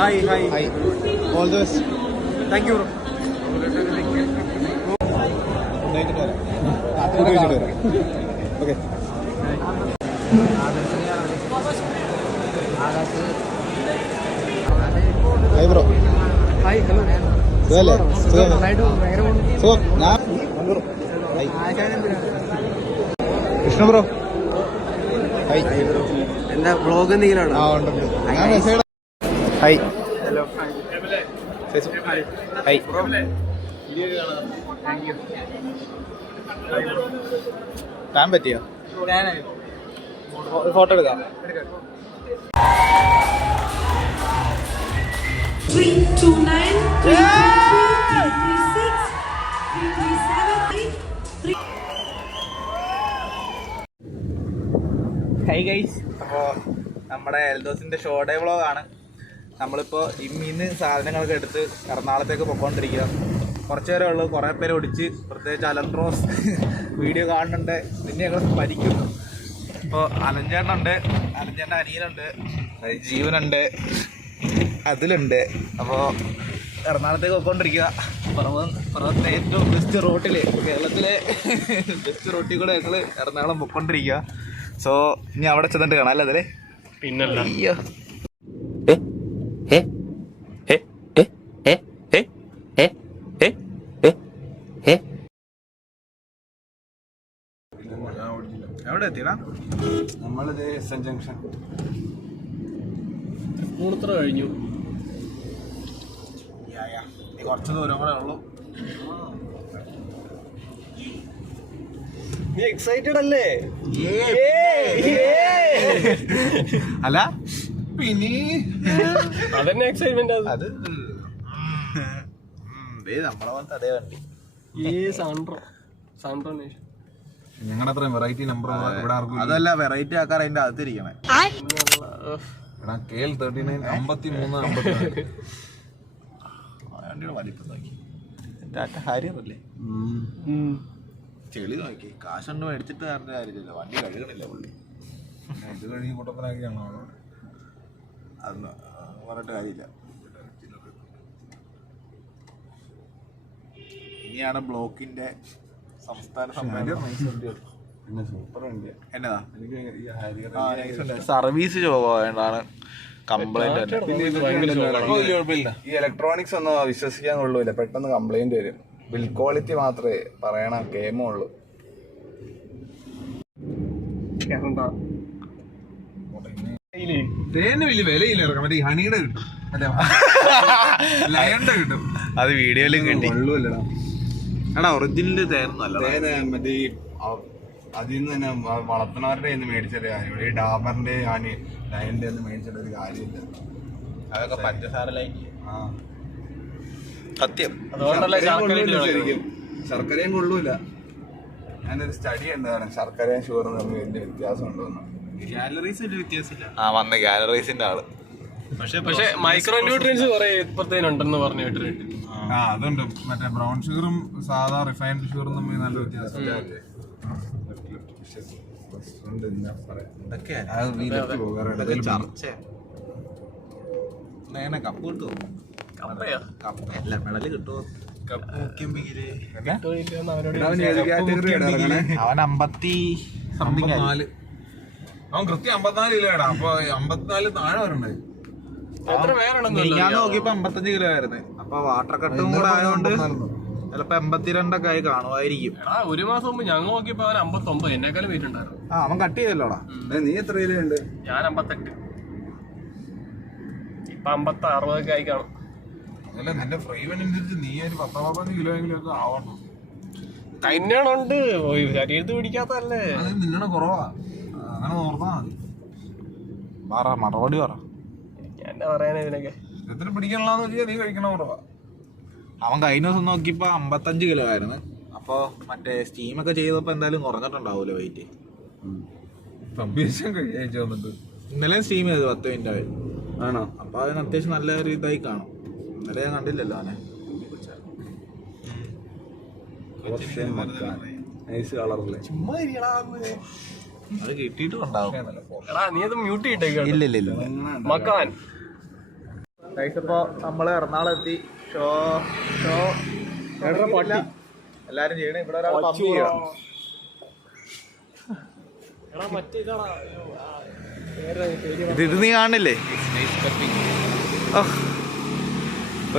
Hi, hi. Hi. All the best. Thank you, bro. Okay. Hi, bro. Hi, hello. സുഖല്ലേ? സുഖം. ഞാൻ Krishna bro. High. എന്താ vlog എന്തെങ്കിലും? ആ ഉണ്ട്. ഞാൻ മെസ്സേജ്. ഹൈ. ഹലോ. ഹൈ. താൻ പറ്റിയോ? ഫോട്ടോ എടുക്കാം. 329 333 337 ഹൈ ഗൈസ്, അപ്പോൾ നമ്മുടെ എൽദോസിൻ്റെ ഷോ ഡേ വ്ളോഗാണ്. നമ്മളിപ്പോൾ ഇന്ന് സാധനങ്ങളൊക്കെ എടുത്ത് എറണാകുളത്തേക്ക് പൊയ്ക്കൊണ്ടിരിക്കുക. കുറച്ച് പേരേ ഉള്ളൂ, കുറേ പേര് ഒടിച്ച്, പ്രത്യേകിച്ച് അലൻട്രോസ് വീഡിയോ കാണുന്നുണ്ട്. പിന്നെ ഞങ്ങൾ ഭരിക്കുന്നു. ഇപ്പോൾ അലഞ്ചേട്ടനുണ്ട്, അലഞ്ചേട്ടൻ്റെ അനിയനുണ്ട്, ജീവനുണ്ട്, അതിലുണ്ട്. അപ്പോൾ എറണാകുളത്തേക്ക് പോയിക്കൊണ്ടിരിക്കുക. പുറത്തെ ഏറ്റവും ബെസ്റ്റ് റോട്ടിൽ, കേരളത്തിലെ ബെസ്റ്റ് റോട്ടിൽ കൂടെ ഞങ്ങൾ എറണാകുളം പോയിക്കൊണ്ടിരിക്കുക. സോ ഇനി അവിടെ ചെന്നിട്ട് കാണാം അല്ലേ? അതിലെ പിന്നല്ല. അയ്യോ എവിടെ എത്തിയടാ? നമ്മളിത് എസ് ജംഗ്ഷൻ മൂന്നത്ര കഴിഞ്ഞു. ഇനി കുറച്ച് ദൂരം കൂടെ ഉള്ളൂ. നീ എക്സൈറ്റഡ് അല്ലേ? അല്ല പിന്നെ അതന്നെ എക്സൈറ്റ്മെന്റ്. അത് നമ്മളെ പോലത്തെ അതേ വണ്ടി. ഞങ്ങളുടെ അത്രയും വെറൈറ്റി നമ്പർ ഇവിടെ ആർക്കും. അതല്ല, വെറൈറ്റി ആക്കാർ അതിന്റെ അകത്തിരിക്കണേ. KL 39 53 54. വണ്ടിയുടെ വലിപ്പം നോക്കി, ടാറ്റ ഹാരിയറല്ലേ? ചെളി നോക്കി, കാശുണ്ട് മേടിച്ചിട്ട് പറഞ്ഞ കാര്യമില്ല, വണ്ടി കഴുകണില്ല പുള്ളി. ഇത് കഴിഞ്ഞ് കൂട്ടത്തിലാക്കിയാണോ? അതൊന്നും പറഞ്ഞിട്ട് കാര്യമില്ല. ഇനിയാണ് ബ്ലോക്കിന്റെ സംസ്ഥാന സമ്മേളനം. പിന്നെ സൂപ്പർ വണ്ടിയാ. എന്നതാ എനിക്ക് ഈ ഹാരിയർ സർവീസ് ചോദിക്കാണ് കംപ്ലൈന്റ്. ഈ ഇലക്ട്രോണിക്സ് ഒന്നും വിശ്വസിക്കാൻ കൊള്ളൂല, പെട്ടെന്ന് കംപ്ലൈന്റ് വരും. ബിൽ ക്വാളിറ്റി മാത്രമേ പറയണ കേമുള്ളൂ. തേന് വലിയ വിലയില്ല, മറ്റേ ഈ ഹണിയുടെ കിട്ടും, മറ്റേ ലയന്റെ കിട്ടും. അത് വീഡിയോയിലും കിട്ടി. കൊള്ളൂല്ലടാ. എടാ ഒറിജിനൽ തേനൊന്നുമല്ല, തേന് മറ്റേ അതിൽ നിന്ന് തന്നെ വളർത്തുന്നവരുടെ കയ്യിൽ നിന്ന് മേടിച്ചൊരു കാര്യം. ഇവിടെ ഈ ഡാബറിന്റെ ഹണി ലയന്റെ ഒന്നും മേടിച്ചിട്ട് ഒരു കാര്യമില്ല. അതൊക്കെ പഞ്ചസാരയിലേക്ക് ആ സത്യം. ശരിക്കും ശർക്കരയും കൊള്ളൂല. ഞാനൊരു സ്റ്റഡി ഉണ്ടാണ് ശർക്കരയും ഷുഗറും തമ്മിൽ വലിയ വ്യത്യാസം ഉണ്ടോന്ന്. കാലറീസ് വലിയ വ്യത്യാസമില്ല. ആ വന്ന ഗാലറീസിന്റെ ആള്. പക്ഷെ മൈക്രോ ന്യൂട്രിയൻസ് കുറെ ഇപ്പത്തേനുണ്ടെന്ന് പറഞ്ഞു കേട്ടിട്ടുണ്ട്. ആ അതുണ്ട്. മറ്റേ ബ്രൗൺ ഷുഗറും സാധാ റിഫൈൻഡ് ഷുഗറും തമ്മിൽ നല്ല വ്യത്യാസം. കപ്പ് കിട്ടുമോ? കപ്പല്ല, മെഡല് കിട്ടുമോ? അവൻ 50 സംതിങ്. അവൻ കൃത്യം 54 കിലോ ഇടാ. അപ്പൊ 54 താഴെ വരണ്ടേ? ഞാൻ നോക്കിയപ്പോ 55 കിലോ ആയിരുന്നു. അപ്പൊ വാട്ടർ കട്ടും കൂടെ ആയതുകൊണ്ട് ചിലപ്പോ 82 ഒക്കെ ആയി കാണുമായിരിക്കും. ഒരു മാസം മുമ്പ് ഞങ്ങൾ നോക്കിയപ്പോ അവൻ 59, എന്നെക്കാളും വെയിറ്റ് ഉണ്ടായിരുന്നു. ആ അവൻ കട്ട് ചെയ്തല്ലോടാ. നീ എത്ര കിലോ ഉണ്ട്? ഞാൻ 58, ഇപ്പൊ 50 60 ഒക്കെ ആയി കാണും. അതല്ല, നിന്റെ ഫ്രൈവനുസരിച്ച് നീ ഒരു 10-15 കിലോ എങ്കിലും ഒക്കെ ആവണം. കൈനാണുണ്ട്, ശരീരത്ത് പിടിക്കാത്തല്ലേ. അത് നിന്നണ കുറവാ, അങ്ങനെ ഓർത്താ മതി. മറുപടി പറ. എന്നാ പറയാനാ ഇതിനൊക്കെ? എത്ര പിടിക്കണമെന്ന് വെച്ചാൽ നീ കഴിക്കണ കുറവാ. അവൻ കഴിഞ്ഞ ദിവസം നോക്കിയപ്പോ 55 കിലോ ആയിരുന്നു. അപ്പൊ മറ്റേ സ്റ്റീമൊക്കെ ചെയ്തപ്പോ എന്തായാലും കുറഞ്ഞിട്ടുണ്ടാവൂലോ വെയിറ്റ്. സംഭവിച്ചാൽ കഴിച്ചു വന്നിട്ട് ഇന്നലെ സ്റ്റീം ചെയ്ത് 10 മിനിറ്റ് ആയി. ആണോ? അപ്പൊ അതിന് അത്യാവശ്യം നല്ലൊരു ഇതായി കാണും. ഇന്നലെ ഞാൻ കണ്ടില്ലല്ലോ അവനെ. നൈസ് കളറല്ലേ? ചുമ്മാ അത് കിട്ടിയിട്ടും ഉണ്ടാവും. എടാ നീ അത് മ്യൂട്ട് ചെയ്തിട്ടേക്കാണ്. ഇല്ല മക്കാൻ കഴിച്ചപ്പോൾ നമ്മൾ എറണാകുളം എത്തി. ഷോ എല്ലാരും ചെയ്യണേ. ഇവിടെ ഒരാൾ പമ്പ് ചെയ്യണം. ഇത് നീ കാണില്ലേ?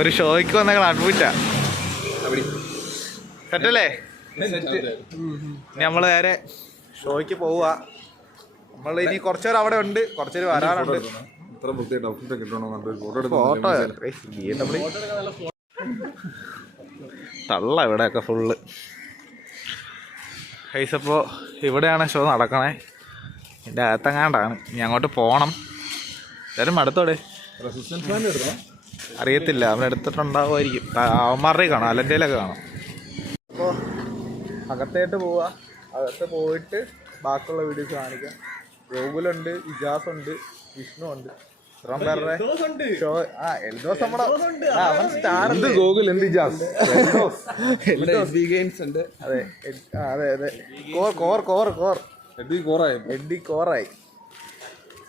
ഒരു ഷോയ്ക്ക് വന്നേക്കണം. അഡ്മിറ്റാ സെറ്റല്ലേ? നമ്മള് നേരെ ഷോയ്ക്ക് പോവുക. നമ്മൾ ഇനി കുറച്ചേരം അവിടെ ഉണ്ട്, കുറച്ചേരം വരാനുണ്ട്. ഫോട്ടോ തള്ള ഇവിടെയൊക്കെ ഫുള്ള്. കഴിച്ചപ്പോൾ ഇവിടെയാണ് ഷോ നടക്കണേ. ഇതിൻ്റെ അകത്തെങ്ങാണ്ടാണ്. ഇനി അങ്ങോട്ട് പോകണം. എല്ലാവരും അടുത്തോടെ അറിയത്തില്ല, അവനെടുത്തിട്ടുണ്ടാവുമായിരിക്കും. അവന്മാരുടെ കാണാം, അലൻ്റെയിലൊക്കെ കാണാം. അപ്പോൾ അകത്തേട്ട് പോവുക. അകത്ത് പോയിട്ട് ബാക്കിയുള്ള വീഡിയോസ് കാണിക്കാം. ഗോകുലുണ്ട്, ഇജാസ് ഉണ്ട്, വിഷ്ണു ഉണ്ട്. ഇത്രയും പേരുടെ ഷോ. എൽദോസ് നമ്മുടെ അവൻ സ്റ്റാർ. ഗോകുൽ എന്ത് ഇജാസ്? അതെ അതെ അതെ. എഡ്ഡി കോറായി.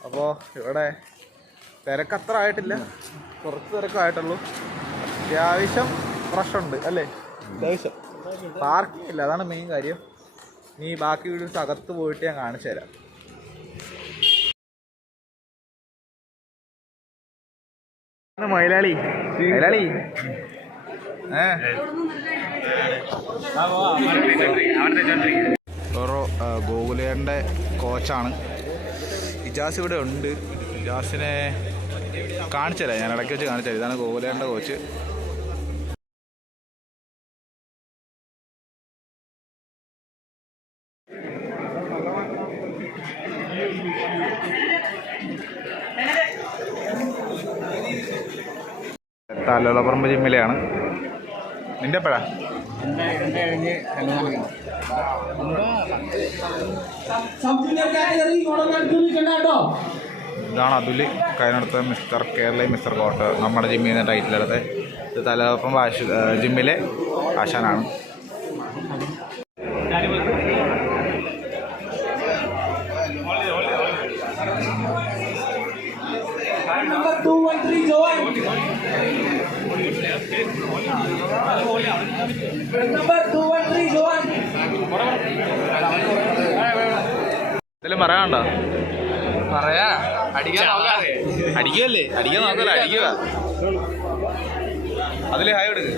അപ്പോൾ ഇവിടെ തിരക്കത്ര ആയിട്ടില്ല, കുറച്ച് തിരക്കായിട്ടുള്ളൂ. അത്യാവശ്യം പ്രശ്നമുണ്ട് അല്ലേ? അത്യാവശ്യം പാർക്കിംഗ് ഇല്ല, അതാണ് മെയിൻ കാര്യം. നീ ബാക്കി വീഡിയോസ് അകത്ത് പോയിട്ട് ഞാൻ കാണിച്ചു തരാം. മൈലാളി ഗോകുലേൻ്റെ കോച്ചാണ് ഇജാസ്. ഇവിടെ ഉണ്ട്. ഇജാസിനെ കാണിച്ചല്ലേ, ഞാൻ ഇടയ്ക്ക് വെച്ച് കാണിച്ചത്. ഇതാണ് ഗോകുലേൻ്റെ കോച്ച്. തലപ്പറമ്പ് ജിമ്മിലെയാണ്. നിന്റെ എപ്പോഴാ? ഇതാണ് അതുല് കഴിഞ്ഞടുത്ത മിസ്റ്റർ കേരള മിസ്റ്റർ കോട്ട്, നമ്മുടെ ജിമ്മിൽ നിന്ന് ടൈറ്റിലെടുത്ത്. ഇത് തലപ്പറമ്പ് ജിമ്മിലെ ആശാനാണ്. ഇതിലും പറയാനുണ്ടോ? അടിക്കല്ലേ? അടിക്കാൻ നോക്കല, അടിക്കുക. അതില് ഹായ് എടുക്ക്.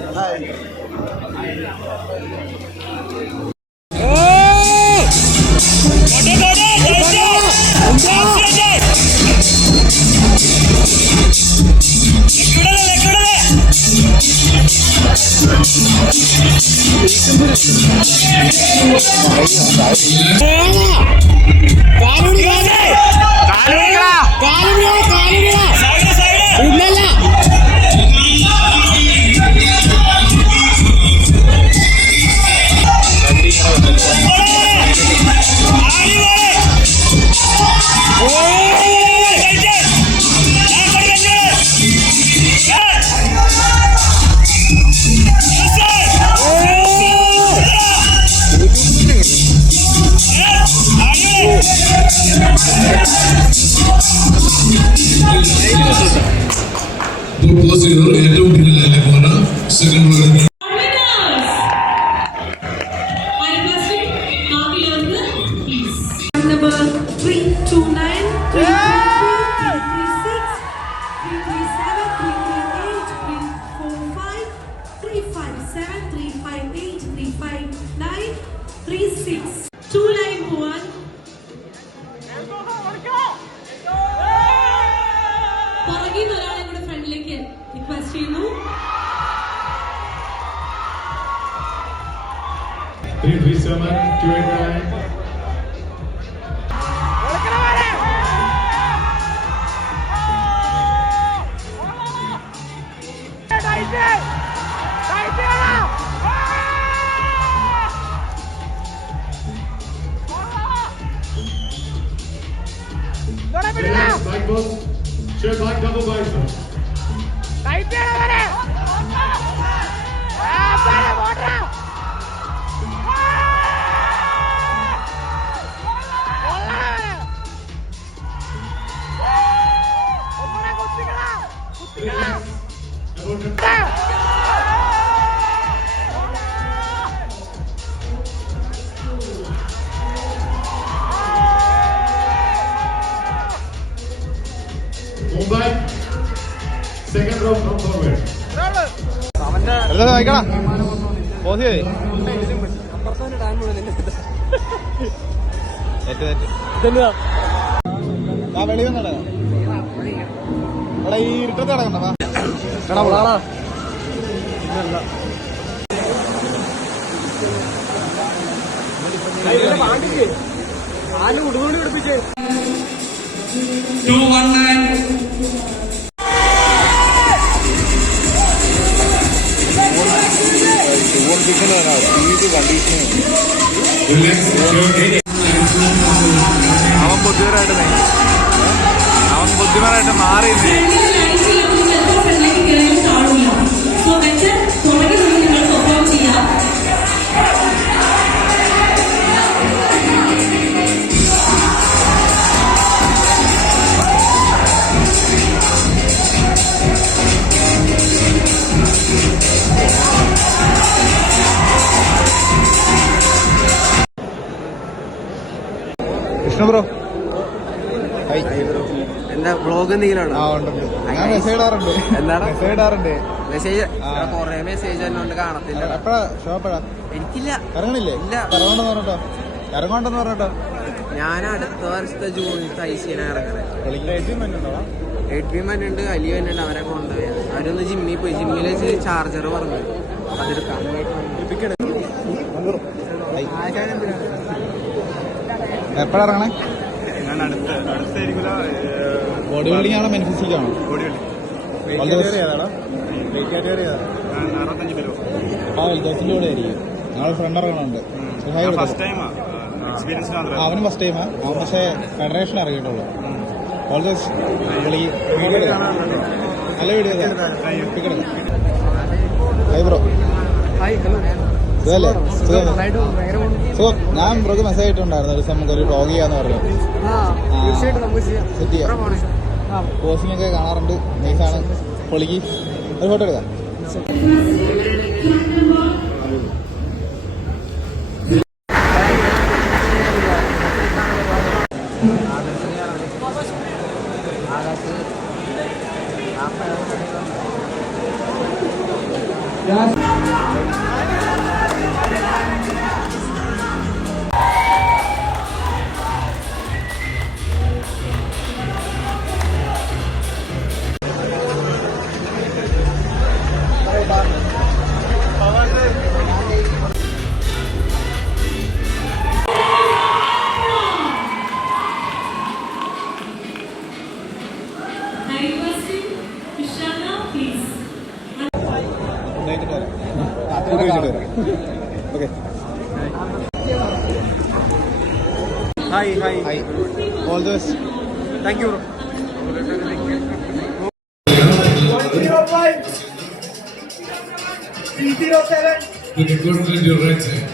ഏറ്റവും പിന്നിലല്ലേ പോണ സെക്കൻഡ് Number 329, 336, 337, 338, 345, 357, 358, 359, 36. 291. പുറകിൽ ഒരാളെ കൂടെ ഫ്രണ്ടിലേക്ക് റിക്വസ്റ്റ് ചെയ്യുന്നു. 337, 289. Back boss. Share back double bicep. Mumbai, second row from forward. വായിക്കണം പോസ് ചെയ്തേ ആ വെളി വന്നടാ എടാ ഈ ഇരുട്ടത്ത് കിടക്കണ്ട ആല് ഉടുകൊണ്ട് പിടിപ്പിച്ചേ 219 അവൻ ബുദ്ധിമാനായിട്ട് മാറി കൃഷ്ണ ബ്രോ എന്താ വ്ളോഗ് എന്തെങ്കിലും ആ ഉണ്ട് ഞാൻ മെസ്സേജ് ഇടാറുണ്ട് എന്താണ് മെസ്സേജ് ഇടാറുണ്ട് മെസ്സേജ് കൊറേ മെസ്സേജ് എന്നോണ്ട് കാണത്തില്ല എപ്പോഴാ ഷോ എപ്പോഴാ എനിക്കില്ല ഇറങ്ങണില്ലേ ഇല്ല. ഇറങ്ങണ്ടെന്ന് പറഞ്ഞോ ഞാൻ അടുത്ത വർഷത്തെ ജൂണിൽ തൈശീന ഇറങ്ങണേ വിളിക്കാൻ 8 ഉണ്ട് അലിയൻ ഉണ്ട് അവരെ കൊണ്ടുപോയി അവരൊന്ന് ജിമ്മിൽ പോയി ജിമ്മിൽ വെച്ച് ചാർജർ പറഞ്ഞു അതെടുക്കാൻ എപ്പോഴാ ഇറങ്ങണേ ബോഡി ബിൽഡിംഗ് ആണോ മെനിഫിസിക് ആണോ ജോസിന്റെ കൂടെ ആയിരിക്കും ഞങ്ങൾ ഫ്രണ്ട് ഇറങ്ങണുണ്ട് അവനും ഫസ്റ്റ് ടൈമാ അവൻ പക്ഷേ ഫെഡറേഷൻ ഇറങ്ങിയിട്ടുള്ളൂ ഓൾവേസ് നല്ല വീഡിയോ ഹൈ ബ്രോ സുഖല്ലേ സുഖം ഞാൻ ബ്രോക്ക് മെസ്സേജ് ഇട്ടുണ്ടായിരുന്നു ഒരു ദിവസം നമുക്കൊരു വ്ളോഗ് ചെയ്യാന്ന് പറഞ്ഞു സെറ്റ് ചെയ്യാം പോസ്റ്റിംഗ് ഒക്കെ കാണാറുണ്ട് നൈസാണ് പൊളിക്ക് ഒരു ഫോട്ടോ എടുക്കാം okay hi hi hi all the best thank you bro Looking good with your right side.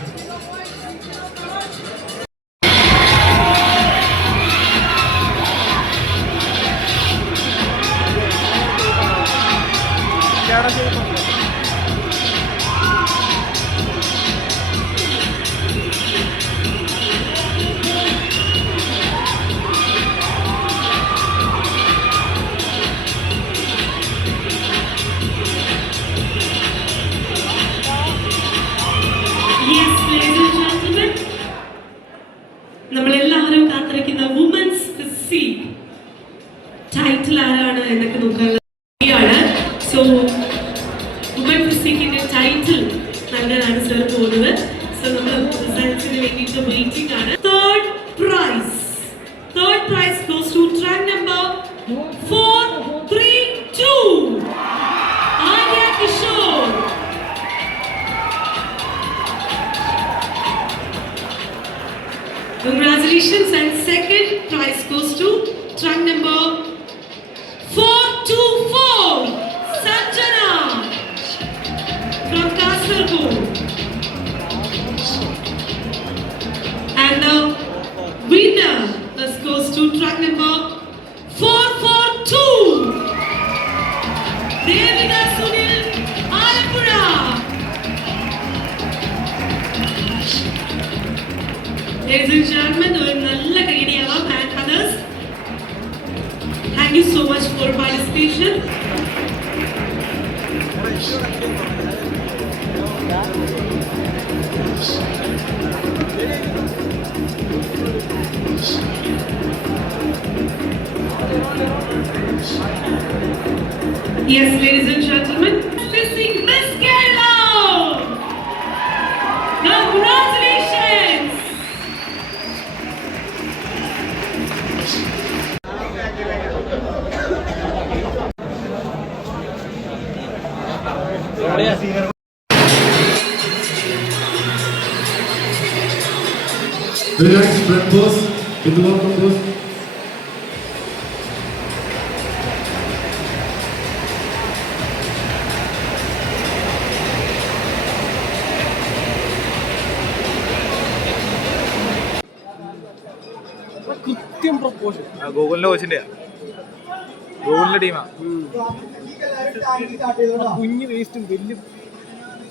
Yes, ladies and gentlemen, നമ്മളെല്ലാവരും കാത്തിരിക്കുന്ന വുമൻസ് ഫിസിക് ടൈറ്റിൽ ആരാണ് എന്നൊക്കെ നോക്കാനുള്ള സോ വുമൻ ഫിസിക്കിന്റെ ടൈറ്റിൽ നൽകാനാണ് സർ പോകുന്നത്. സോ നമ്മൾ റിസൾട്ട്സിന് വേണ്ടിയിട്ട് വെയിറ്റിംഗ് ആണ്. Third prize goes to track number 432 Arya Kishore. Congratulations, and second prize goes to truck number 424 Sanjana from Kasaragod. And the winner goes to truck number 442 Devika Sunil. Ladies and gentlemen, ഒരു നല്ല കൈയടിയാവാം and others. Thank you so much for participation. Yes, ladies and gentlemen, missing Miss Kerala. Congratulations. Relax, front pose. In the welcome pose. കൃത്യം proportion. ഗൂഗിളിന്റെ കോച്ചിന്റെ ഗൂഗിളിന്റെ ടീമാ. കുഞ്ഞ് വേസ്റ്റും വലിയ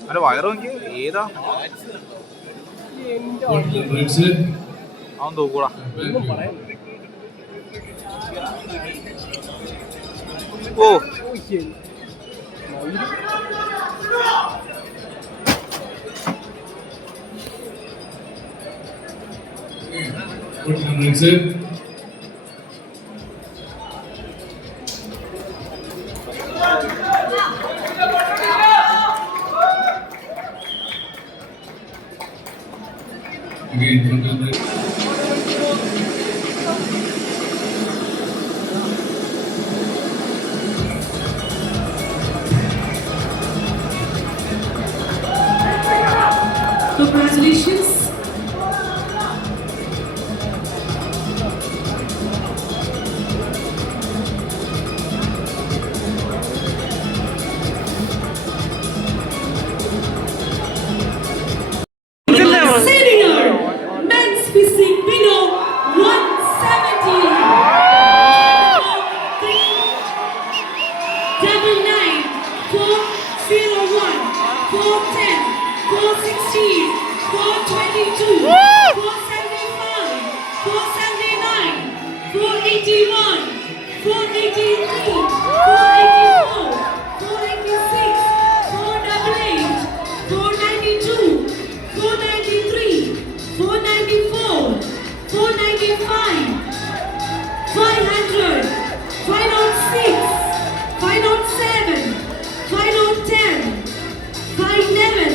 അല്ല വയറ് നോക്കി ഏതാ Right side. അവൻ തൂക്കൂടാ. ഒന്നും പറയാൻ ഓ Right side. Again, front and right. Congratulations. Senior men's physique below 170. 99, 401, 410, 416, 422, 475, 479, 481, 483, 484, 486, 488, 492, 493, 494, 495, 500, 506, 507, 510, 511,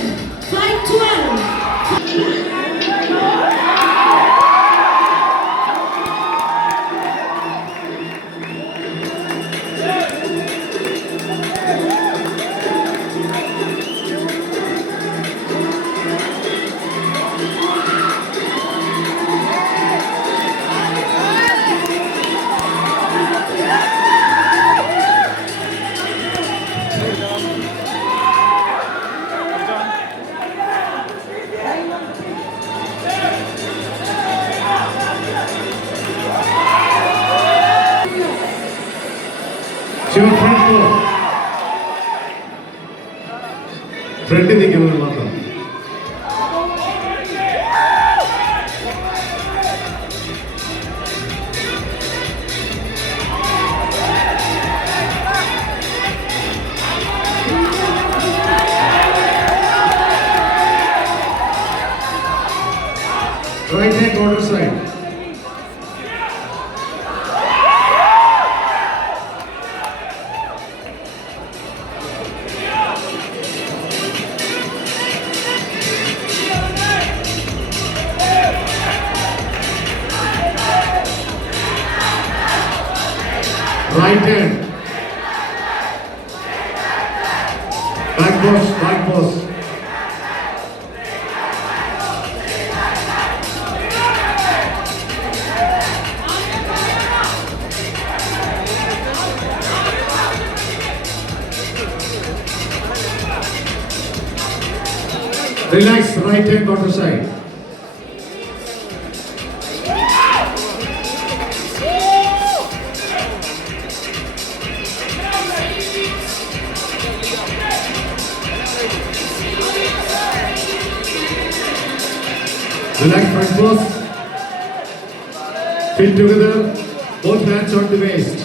512. Shiva, front pose. ഫ്രണ്ടിൽ നിൽക്കുന്നത് മാത്രം. Right hand quarter side. Right hand. Back post, back post. Relax, right hand counter side. Relax, front pose. Feet together, both hands on the waist.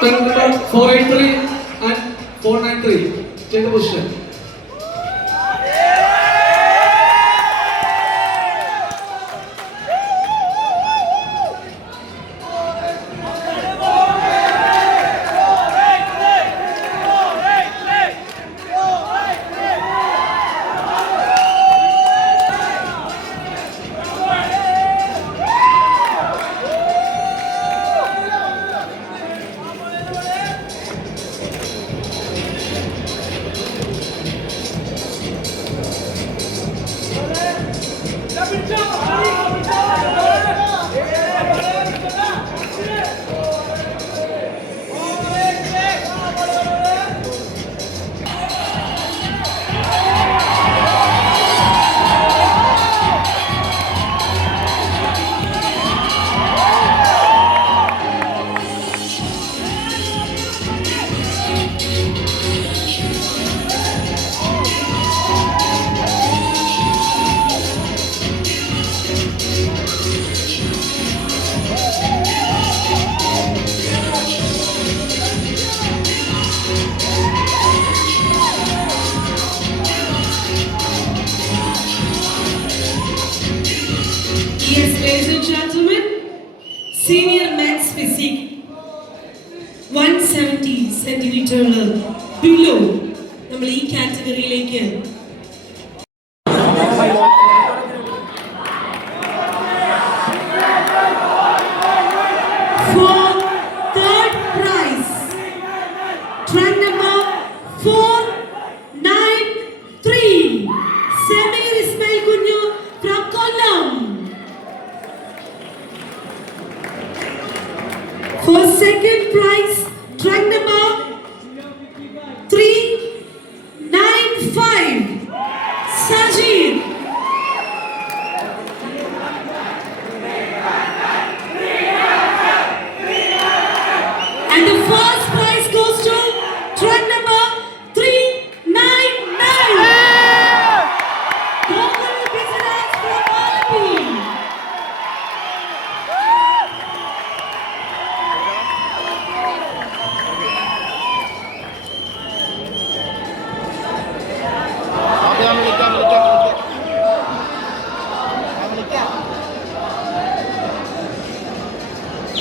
Number 483 and 493. Take a position. Yes, ladies and gentlemen, senior men's physique 170 centimeter below. നമ്മൾ ഈ കാറ്റഗറിയിലേക്ക് for third prize, track number 493, Samir Ismail Kunju from Kollam. For second prize, track number 395, Sajid. And the first prize goes to track number 399. Local visitors from Malapi.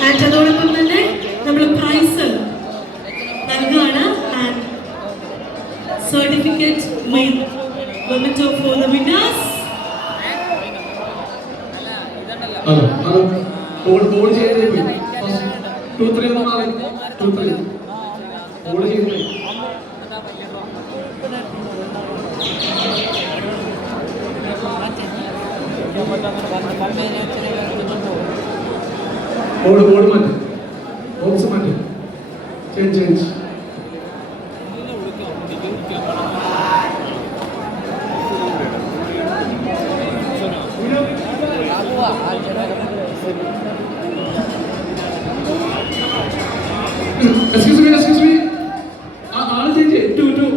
And അതോടൊപ്പം തന്നെ നമ്മൾ price നൽകുകയാണ് and certificate with memento for the winners. Ball ചെയ്ത് 2-3 ഒന്ന് മാറി 2-3 ball ചെയ്ത് board മാറ്റി box മാറ്റി ചേഞ്ച് എക്സ്ക്യൂസ് മീ ആള് ചേഞ്ച് 2-2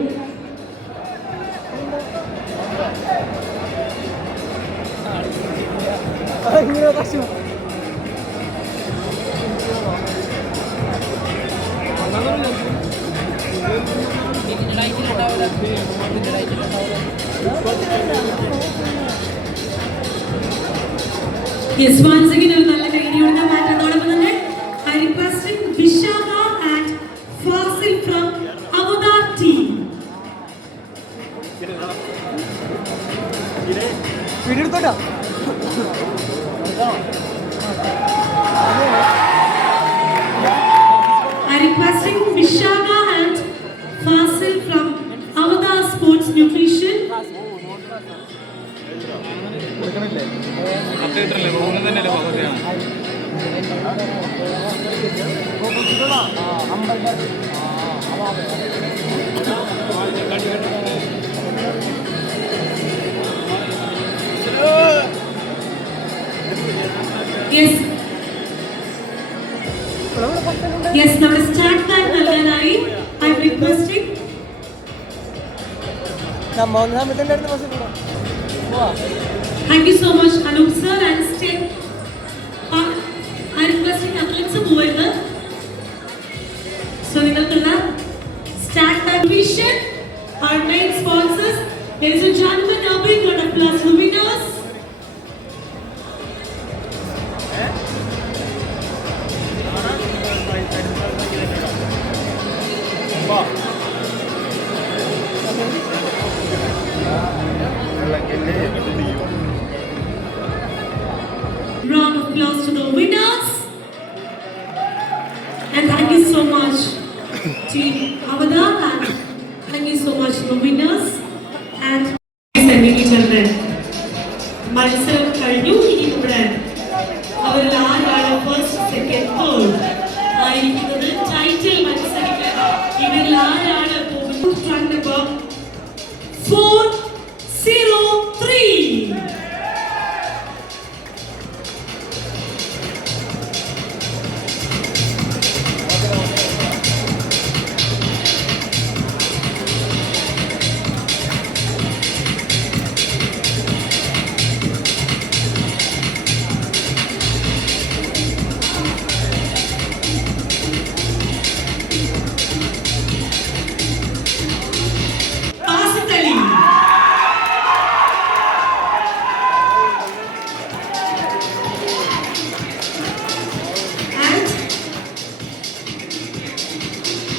Yes, once again ഒരു നല്ല കൈയടി കൊടുക്കാൻ മാറ്റത്തോടൊപ്പം തന്നെ I requesting Vishaka and Fasil from Avadar team. I requesting Vishaka and Fasil from Avadar Sports Nutrition. തന്നെ Yes. Yes, നമ്മുടെ സ്റ്റാർട്ട് ടൈം നൽകാനായി I M requesting Thank you so much, Anup sir, and stay. I requesting athletes to move in. So, ningalkulla start admission. Our main sponsors, ladies and gentlemen, now bring round of applause for winners. Round of applause to the winners. And thank you so much, Team Avada, and thank you so much to the winners. And sending each other. മത്സരം കഴിഞ്ഞു. ഇനി ഇവിടെ അവരിൽ ആരാണ് first second third ആയിരിക്കുന്നത് title മത്സരിക്കാൻ ഇവരിൽ ആരാണ് പോകുന്നത്? 403.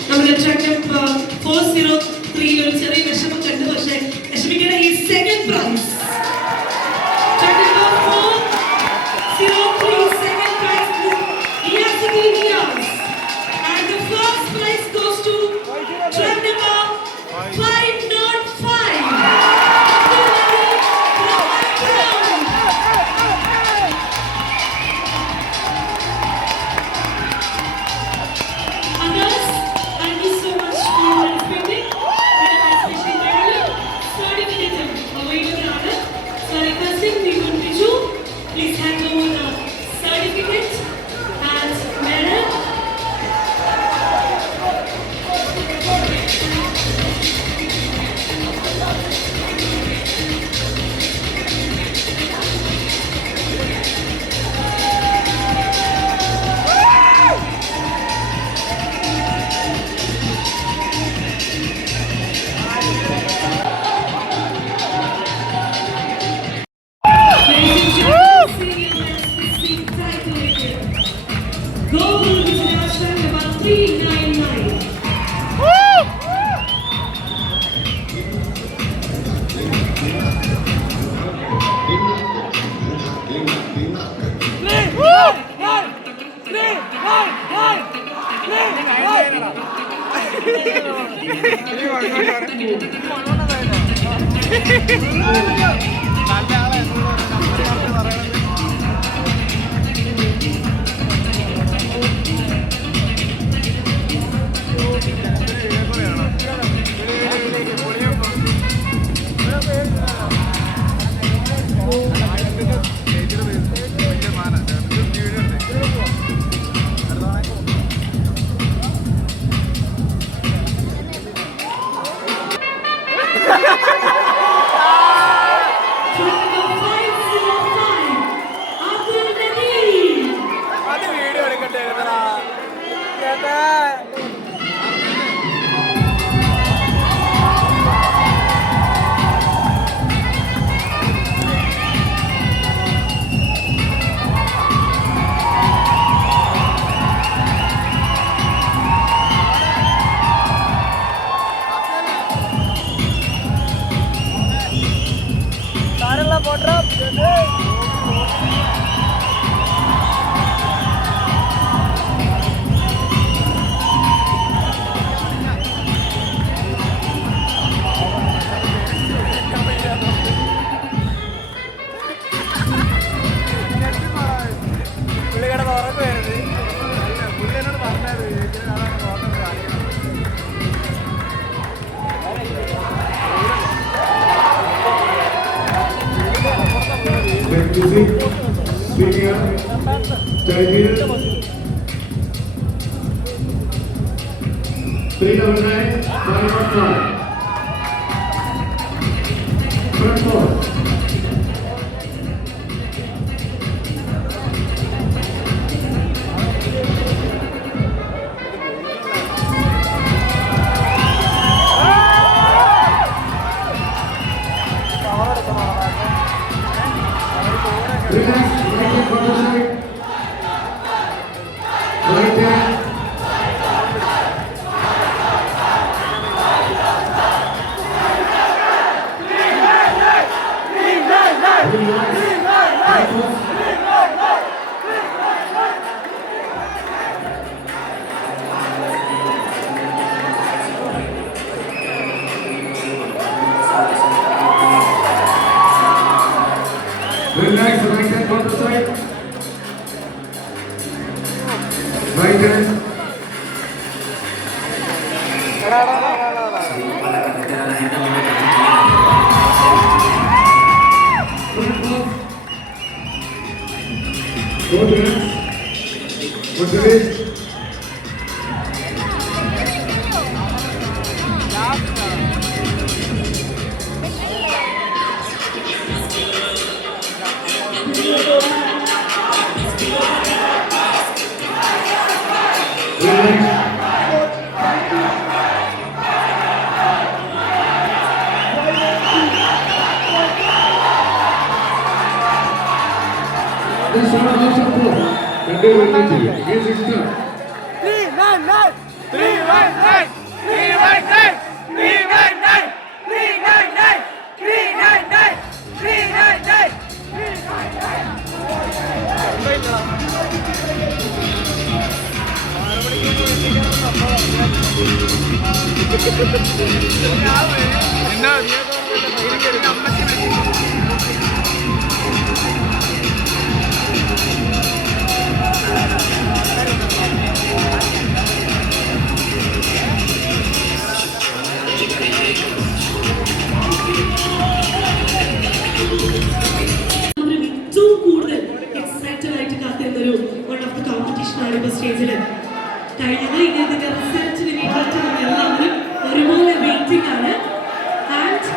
നമ്മുടെ ട്രാക്ക് 403 ഒരു ചെറിയ വിഷമം കണ്ടു. പക്ഷേ വിഷമിക്കേണ്ട, ഈ second prize track number 403 second prize Iyazaki Niyaz, and the first prize goes to track number 505. Others, thank you so much for participating. Especially medal, certificate available ആണ്. So requesting the Gunpiju, please hand over the certificate and medal. Global International number 399. Take your seat. Speaking up. Stand here. 399, 515. Front four. Relax, right hand corner side. Right hand. Relax, right hand corner side. Right hand. Front off. Go to hands. Put the wrist. This one also four. That they will not you. Against extra. ഏറ്റവും കൂടുതൽ excited ആയിട്ട് കാത്തിരുന്നൊരു one of the competition ആണ് ഇപ്പോൾ സ്റ്റേജിൽ കഴിഞ്ഞ ഇതിന്റെ റിസൾട്ടിന് വേണ്ടിയിട്ട് നമ്മൾ എല്ലാവരും ഒരുപോലെ വെയിറ്റിംഗ് ആണ്. ആൻഡ്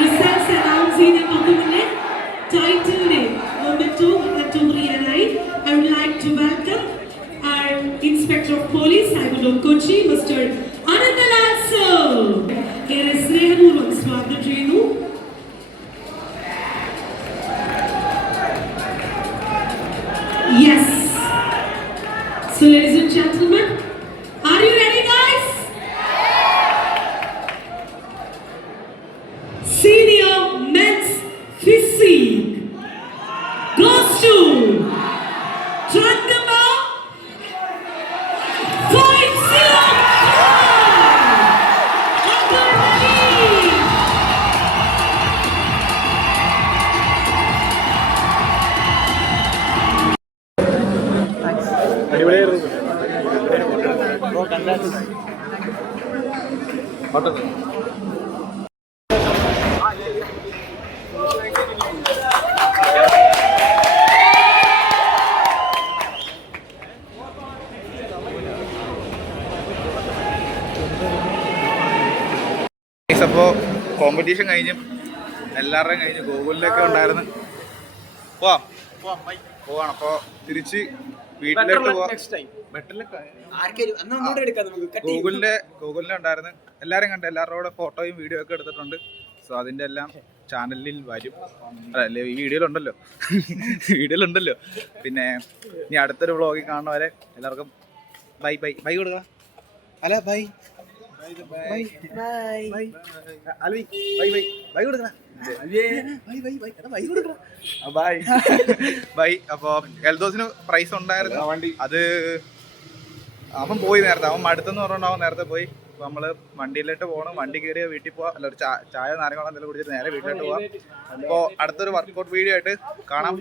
റിസൾട്ട്സ് അനൗൺസ് ചെയ്യുന്നതിന് മുന്നേ ടൈറ്റിലിനെ മൊമെന്റോ അറിയാനായി I would like to welcome our Inspector of Police, Cyber Kochi, Mr. Anandalal sir. ഏറെ സ്നേഹപൂർവ്വം സ്വാഗതം ചെയ്യുന്നു. Yes. So, ladies and gentlemen, are you ready, guys? Senior men's physique goes to track number 504. Uncle Ravi. അപ്പോൾ competition കഴിഞ്ഞു, എല്ലാവരുടെയും കഴിഞ്ഞു, ഗോകുലിലൊക്കെ ഉണ്ടായിരുന്നു. പോവാണ്. അപ്പോൾ തിരിച്ച് വീട്ടിലേക്ക് പോവാം. ഗൂഗിളിലെ ഉണ്ടായിരുന്നു. എല്ലാവരും കണ്ട് എല്ലാവരുടെ ഫോട്ടോയും വീഡിയോ ഒക്കെ എടുത്തിട്ടുണ്ട്. സോ അതിൻ്റെ എല്ലാം ചാനലിൽ വരും. അല്ലേ, ഈ വീഡിയോയിലുണ്ടല്ലോ. പിന്നെ ഇനി അടുത്തൊരു വ്ളോഗിൽ കാണുന്ന വരെ എല്ലാവർക്കും ബൈ കൊടുക്കുക. അല്ല ബൈ അപ്പൊ എൽദോസിന് പ്രൈസ് ഉണ്ടായിരുന്നു. അത് അവൻ പോയി നേരത്തെ, അവൻ മടുത്തെന്ന് പറഞ്ഞോണ്ട് അവൻ നേരത്തെ പോയി. അപ്പൊ നമ്മള് വണ്ടിയിലോട്ട് പോകണം. വണ്ടി കയറിയ വീട്ടിൽ പോവാ. അല്ല, ഒരു ചായ നാരങ്ങ എന്തെങ്കിലും കുടിച്ചിട്ട് നേരെ വീട്ടിലോട്ട് പോവാം. അപ്പൊ അടുത്തൊരു വർക്കൗട്ട് വീഡിയോ ആയിട്ട് കാണാം.